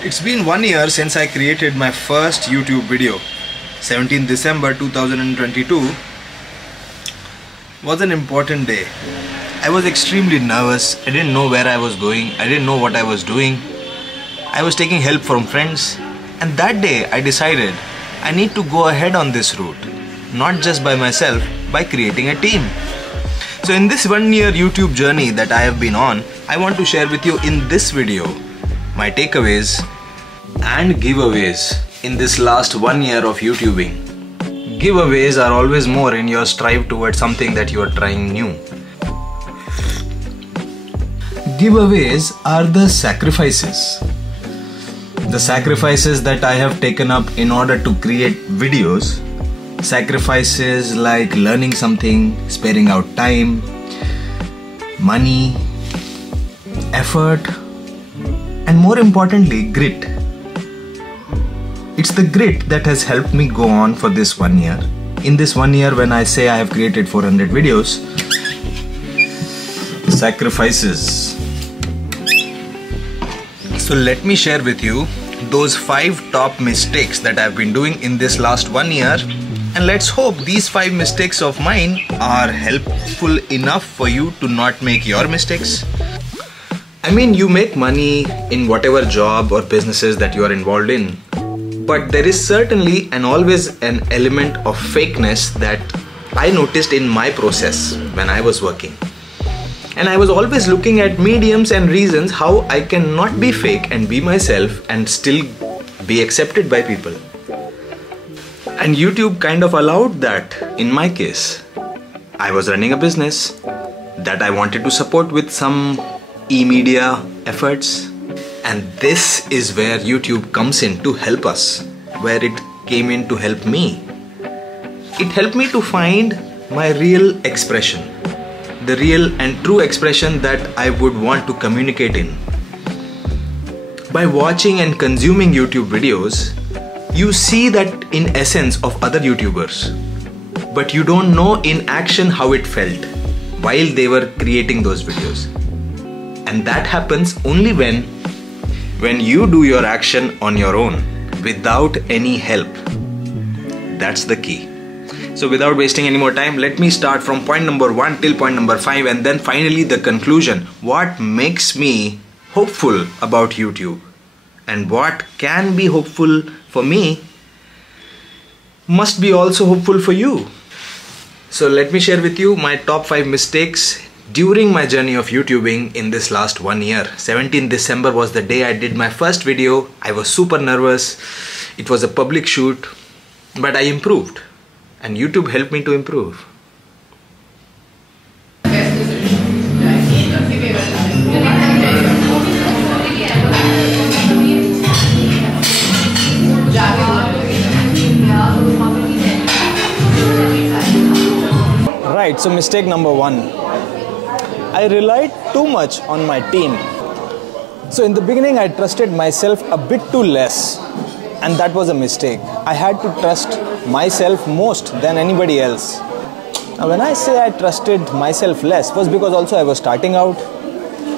It's been 1 year since I created my first YouTube video. 17th December 2022 was an important day. I was extremely nervous. I didn't know where I was going. I didn't know what I was doing. I was taking help from friends. And that day I decided I need to go ahead on this route. Not just by myself, by creating a team. So in this 1 year YouTube journey that I have been on, I want to share with you in this video my takeaways and giveaways in this last 1 year of YouTubing. Giveaways are always more in your strive towards something that you are trying new. Giveaways are the sacrifices. The sacrifices that I have taken up in order to create videos. Sacrifices like learning something, sparing out time, money, effort, and more importantly, grit. It's the grit that has helped me go on for this 1 year. In this 1 year, when I say I have created 400 videos, sacrifices. So let me share with you those 5 top mistakes that I've been doing in this last 1 year, and let's hope these 5 mistakes of mine are helpful enough for you to not make your mistakes. I mean, you make money in whatever job or businesses that you are involved in, but there is certainly and always an element of fakeness that I noticed in my process when I was working. And I was always looking at mediums and reasons how I can not be fake and be myself and still be accepted by people. And YouTube kind of allowed that in my case. I was running a business that I wanted to support with some e-media efforts. And this is where YouTube comes in to help us, where it came in to help me. It helped me to find my real expression, the real and true expression that I would want to communicate in. By watching and consuming YouTube videos, you see that in essence of other YouTubers, but you don't know in action how it felt while they were creating those videos. And that happens only when you do your action on your own without any help. That's the key. So without wasting any more time, let me start from point number 1 till point number 5, and then finally the conclusion. What makes me hopeful about YouTube and what can be hopeful for me must be also hopeful for you. So let me share with you my top 5 mistakes during my journey of YouTubing in this last 1 year. 17th December was the day I did my first video. I was super nervous. It was a public shoot, but I improved. And YouTube helped me to improve. Right, so mistake number 1. I relied too much on my team. So in the beginning, I trusted myself a bit too less, and that was a mistake. I had to trust myself most than anybody else. Now, when I say I trusted myself less, was because also I was starting out.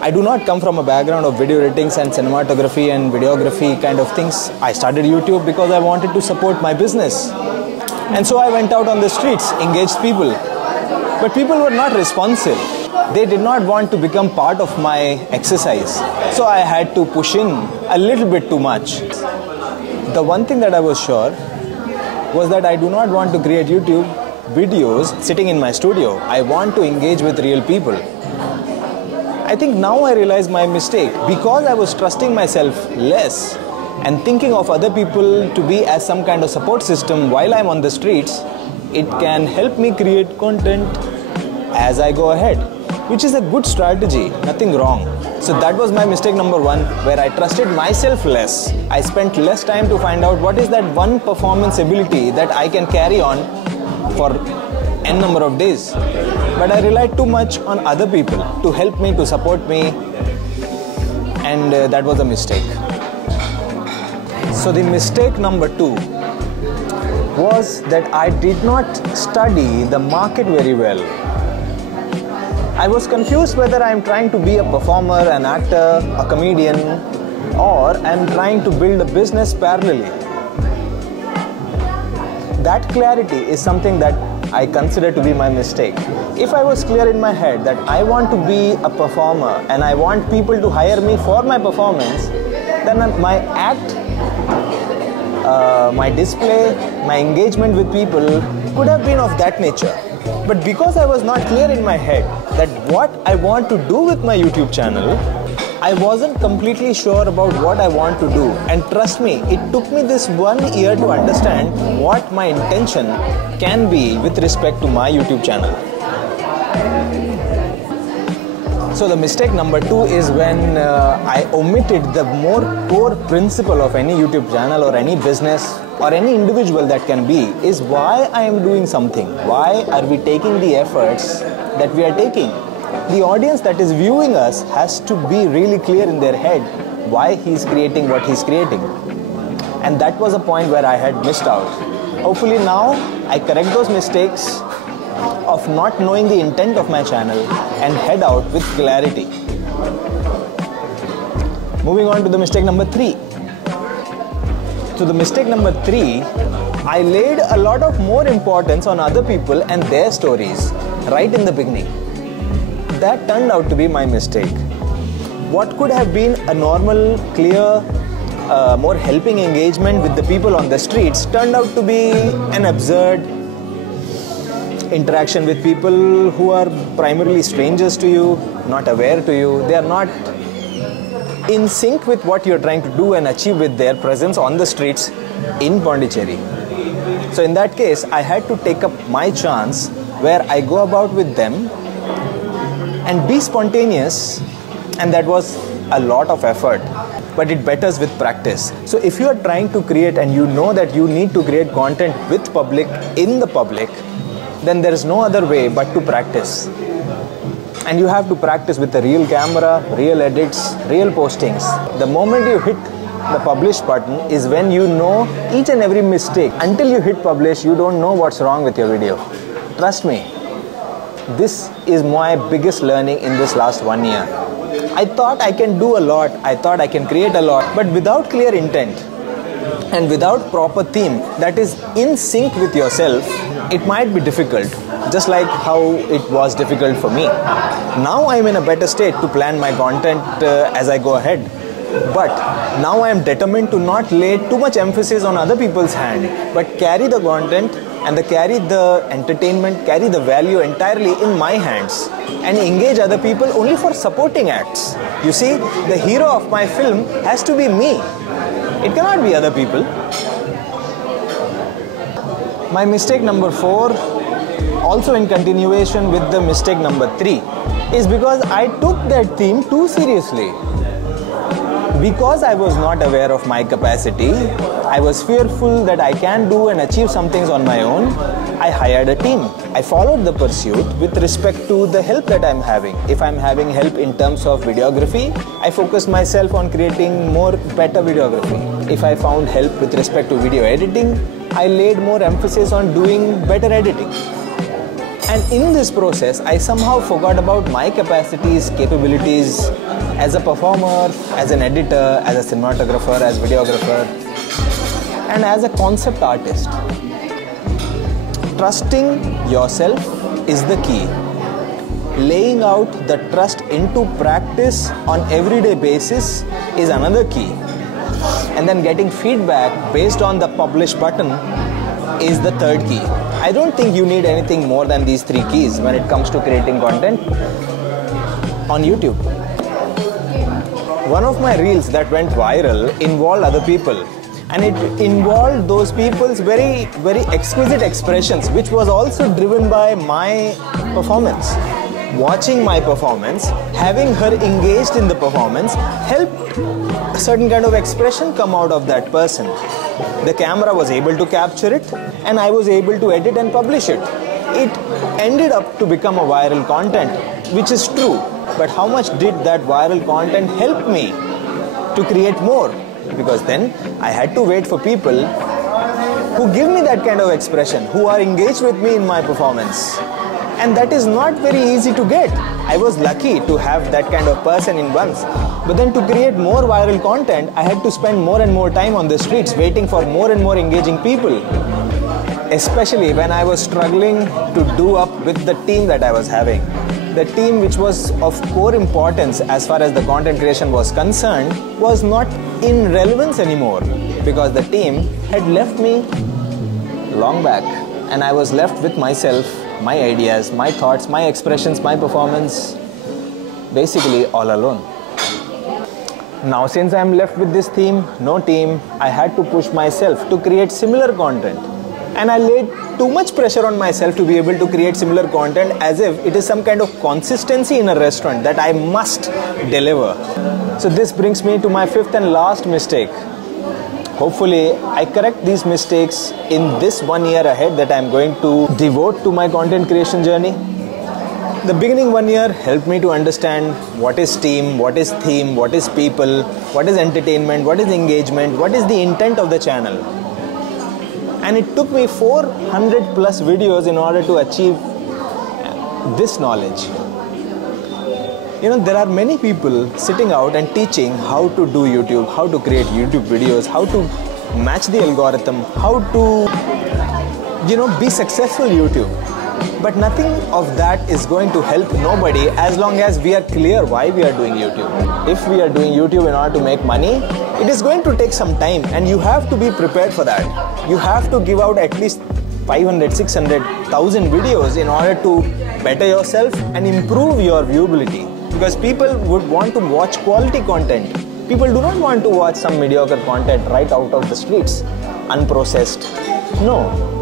I do not come from a background of video ratings and cinematography and videography kind of things. I started YouTube because I wanted to support my business. And so I went out on the streets, engaged people. But people were not responsive. They did not want to become part of my exercise. So I had to push in a little bit too much. The one thing that I was sure was that I do not want to create YouTube videos sitting in my studio. I want to engage with real people. I think now I realize my mistake. Because I was trusting myself less and thinking of other people to be as some kind of support system while I'm on the streets, it can help me create content as I go ahead, which is a good strategy, nothing wrong. So that was my mistake number 1, where I trusted myself less. I spent less time to find out what is that one performance ability that I can carry on for n number of days. But I relied too much on other people to help me, to support me. and that was a mistake. So the mistake number 2 was that I did not study the market very well. I was confused whether I am trying to be a performer, an actor, a comedian, or I am trying to build a business parallelly. That clarity is something that I consider to be my mistake. If I was clear in my head that I want to be a performer and I want people to hire me for my performance, then my act, my display, my engagement with people could have been of that nature. But because I was not clear in my head that what I want to do with my YouTube channel, I wasn't completely sure about what I want to do. And trust me, it took me this 1 year to understand what my intention can be with respect to my YouTube channel. So the mistake number 2 is when I omitted the more core principle of any YouTube channel or any business or any individual that can be, is why I am doing something. Why are we taking the efforts that we are taking? The audience that is viewing us has to be really clear in their head why he's creating what he's creating. And that was a point where I had missed out. Hopefully now I correct those mistakes of not knowing the intent of my channel and head out with clarity. Moving on to the mistake number 3. So the mistake number 3, I laid a lot of more importance on other people and their stories right in the beginning. That turned out to be my mistake. What could have been a normal, clear, more helping engagement with the people on the streets turned out to be an absurd interaction with people who are primarily strangers to you, not aware to you. They are not in sync with what you're trying to do and achieve with their presence on the streets in Pondicherry. So in that case, I had to take up my chance where I go about with them and be spontaneous, and that was a lot of effort, but it betters with practice. So if you are trying to create and you know that you need to create content with public, in the public, then there is no other way but to practice. And you have to practice with a real camera, real edits, real postings. The moment you hit the publish button is when you know each and every mistake. Until you hit publish, you don't know what's wrong with your video. Trust me, this is my biggest learning in this last 1 year. I thought I can do a lot, I thought I can create a lot, but without clear intent and without proper theme that is in sync with yourself, it might be difficult, just like how it was difficult for me. Now I'm in a better state to plan my content as I go ahead. But now I am determined to not lay too much emphasis on other people's hand, but carry the content and carry the entertainment, carry the value entirely in my hands and engage other people only for supporting acts. You see, the hero of my film has to be me. It cannot be other people. My mistake number 4, also in continuation with the mistake number 3, is because I took that theme too seriously. Because I was not aware of my capacity, I was fearful that I can do and achieve some things on my own, I hired a team. I followed the pursuit with respect to the help that I'm having. If I'm having help in terms of videography, I focused myself on creating better videography. If I found help with respect to video editing, I laid more emphasis on doing better editing. And in this process, I somehow forgot about my capacities, capabilities as a performer, as an editor, as a cinematographer, as videographer, and as a concept artist. Trusting yourself is the key. Laying out the trust into practice on everyday basis is another key. And then getting feedback based on the publish button is the third key. I don't think you need anything more than these 3 keys when it comes to creating content on YouTube. One of my reels that went viral involved other people, and it involved those people's very, very exquisite expressions, which was also driven by my performance. Watching my performance, having her engaged in the performance, helped a certain kind of expression come out of that person. The camera was able to capture it, and I was able to edit and publish it. It ended up to become a viral content, which is true. But how much did that viral content help me to create more, because then I had to wait for people who give me that kind of expression, who are engaged with me in my performance. And that is not very easy to get. I was lucky to have that kind of person in once. But then to create more viral content, I had to spend more and more time on the streets waiting for more and more engaging people. Especially when I was struggling to do up with the team that I was having. The team which was of core importance as far as the content creation was concerned was not in relevance anymore, because the team had left me long back and I was left with myself, my ideas, my thoughts, my expressions, my performance, basically all alone. Now since I am left with this theme, no team, I had to push myself to create similar content. And I laid too much pressure on myself to be able to create similar content, as if it is some kind of consistency in a restaurant that I must deliver. So this brings me to my fifth and last mistake. Hopefully, I correct these mistakes in this 1 year ahead that I am going to devote to my content creation journey. The beginning 1 year helped me to understand what is team, what is theme, what is people, what is entertainment, what is engagement, what is the intent of the channel. And it took me 400 plus videos in order to achieve this knowledge. You know, there are many people sitting out and teaching how to do YouTube, how to create YouTube videos, how to match the algorithm, how to, be successful YouTube. But nothing of that is going to help nobody as long as we are clear why we are doing YouTube. If we are doing YouTube in order to make money, it is going to take some time and you have to be prepared for that. You have to give out at least 500, 600, 1,000 videos in order to better yourself and improve your viewability. Because people would want to watch quality content. People do not want to watch some mediocre content right out of the streets, unprocessed. No.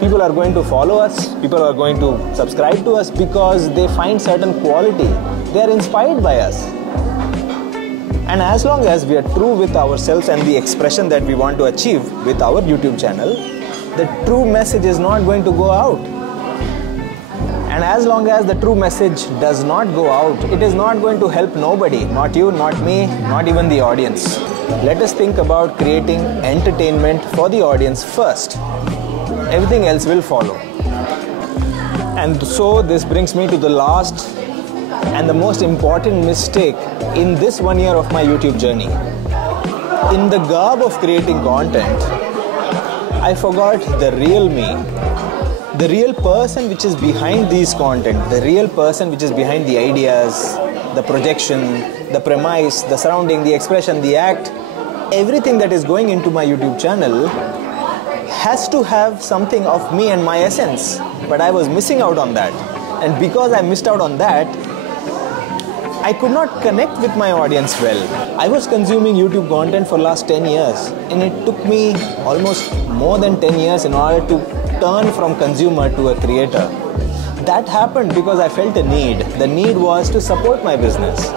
People are going to follow us, people are going to subscribe to us because they find certain quality. They are inspired by us. And as long as we are true with ourselves and the expression that we want to achieve with our YouTube channel, the true message is not going to go out. And as long as the true message does not go out, it is not going to help nobody, not you, not me, not even the audience. Let us think about creating entertainment for the audience first. Everything else will follow. And so this brings me to the last and the most important mistake in this 1 year of my YouTube journey. In the garb of creating content, I forgot the real me. The real person which is behind these content, the real person which is behind the ideas, the projection, the premise, the surrounding, the expression, the act, everything that is going into my YouTube channel has to have something of me and my essence. But I was missing out on that. And because I missed out on that, I could not connect with my audience well. I was consuming YouTube content for last 10 years and it took me almost more than 10 years in order to turn from consumer to a creator. That happened because I felt a need. The need was to support my business.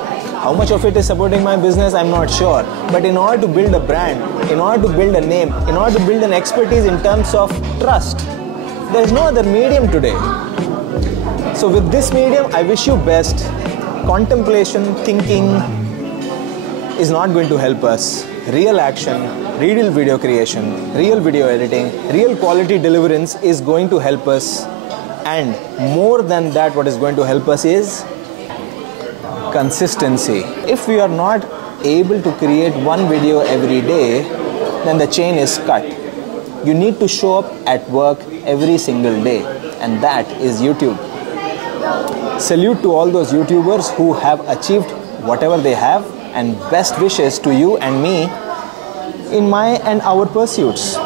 How much of it is supporting my business, I'm not sure. But in order to build a brand, in order to build a name, in order to build an expertise in terms of trust, there is no other medium today. So with this medium, I wish you best. Contemplation, thinking is not going to help us. Real action, real video creation, real video editing, real quality deliverance is going to help us. And more than that, what is going to help us is consistency. If we are not able to create one video every day, then the chain is cut. You need to show up at work every single day, and that is YouTube. Salute to all those YouTubers who have achieved whatever they have, and best wishes to you and me in my and our pursuits.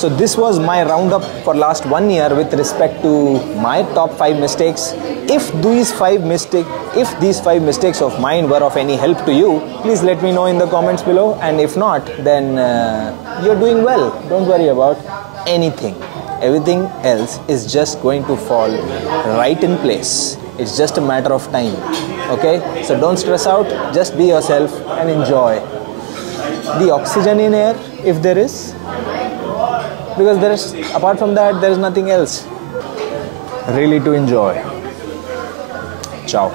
So this was my roundup for last 1 year with respect to my top 5 mistakes. If these 5 mistakes of mine were of any help to you, please let me know in the comments below. And if not, then you're doing well. Don't worry about anything. Everything else is just going to fall right in place. It's just a matter of time. Okay? So don't stress out. Just be yourself and enjoy the oxygen in air, if there is. Because apart from that, there is nothing else really to enjoy. Ciao.